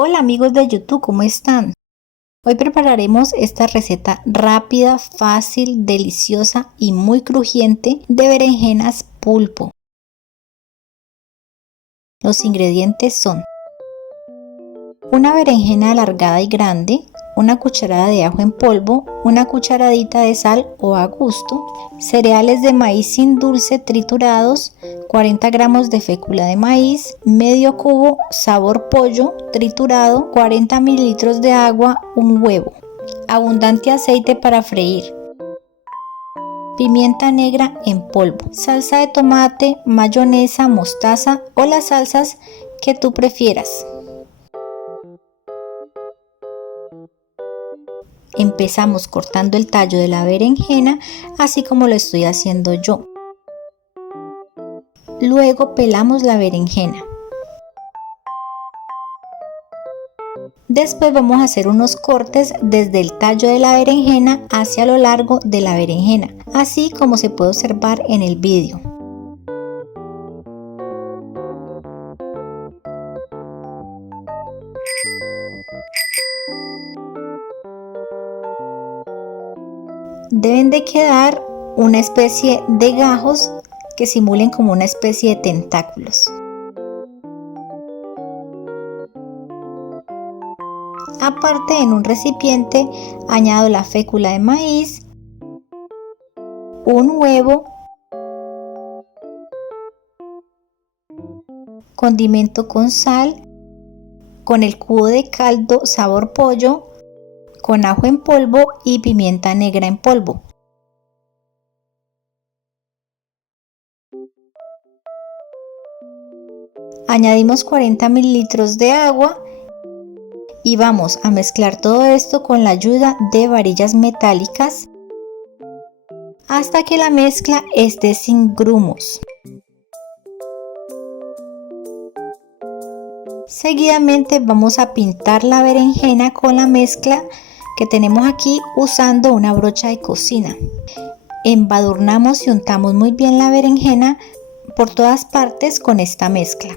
Hola amigos de YouTube, ¿cómo están? Hoy prepararemos esta receta rápida, fácil, deliciosa y muy crujiente de berenjenas pulpo. Los ingredientes son una berenjena alargada y grande, una cucharada de ajo en polvo, una cucharadita de sal o a gusto, cereales de maíz sin dulce triturados, 40 gramos de fécula de maíz, medio cubo sabor pollo triturado, 40 mililitros de agua, un huevo, abundante aceite para freír, pimienta negra en polvo, salsa de tomate, mayonesa, mostaza o las salsas que tú prefieras. Empezamos cortando el tallo de la berenjena, así como lo estoy haciendo yo. Luego pelamos la berenjena. Después vamos a hacer unos cortes desde el tallo de la berenjena hacia lo largo de la berenjena, así como se puede observar en el vídeo. Deben de quedar una especie de gajos que simulen como una especie de tentáculos. Aparte, en un recipiente añado la fécula de maíz, un huevo, condimento con sal, con el cubo de caldo sabor pollo, con ajo en polvo y pimienta negra en polvo. Añadimos 40 mililitros de agua y vamos a mezclar todo esto con la ayuda de varillas metálicas hasta que la mezcla esté sin grumos. Seguidamente vamos a pintar la berenjena con la mezcla que tenemos aquí usando una brocha de cocina. Embadurnamos y untamos muy bien la berenjena por todas partes con esta mezcla.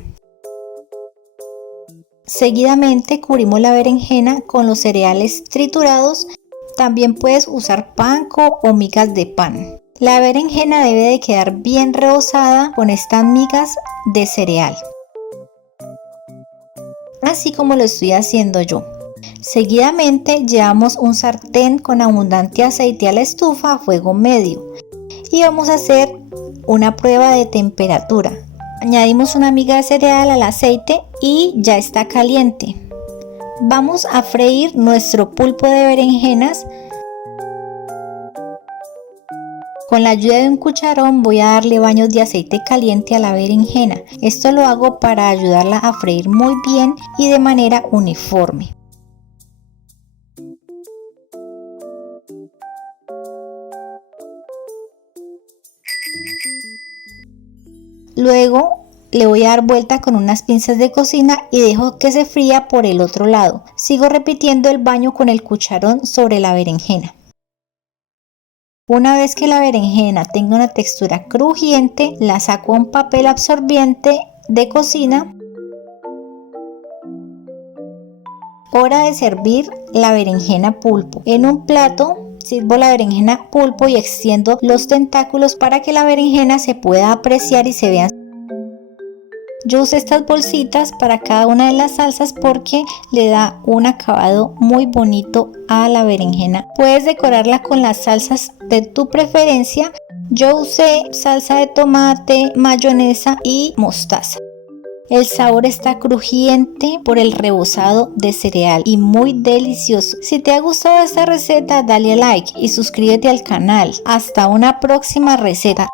Seguidamente cubrimos la berenjena con los cereales triturados. También puedes usar panko o migas de pan. La berenjena debe de quedar bien rebozada con estas migas de cereal, así como lo estoy haciendo yo. Seguidamente llevamos un sartén con abundante aceite a la estufa a fuego medio y vamos a hacer una prueba de temperatura. Añadimos una miga de cereal al aceite y ya está caliente. Vamos a freír nuestro pulpo de berenjenas. Con la ayuda de un cucharón voy a darle baños de aceite caliente a la berenjena. Esto lo hago para ayudarla a freír muy bien y de manera uniforme. Luego le voy a dar vuelta con unas pinzas de cocina y dejo que se fría por el otro lado. Sigo repitiendo el baño con el cucharón sobre la berenjena. Una vez que la berenjena tenga una textura crujiente, la saco a un papel absorbiente de cocina. Hora de servir la berenjena pulpo. En un plato sirvo la berenjena pulpo y extiendo los tentáculos para que la berenjena se pueda apreciar y se vea. Yo usé estas bolsitas para cada una de las salsas porque le da un acabado muy bonito a la berenjena. Puedes decorarla con las salsas de tu preferencia. Yo usé salsa de tomate, mayonesa y mostaza. El sabor está crujiente por el rebozado de cereal y muy delicioso. Si te ha gustado esta receta, dale like y suscríbete al canal. Hasta una próxima receta.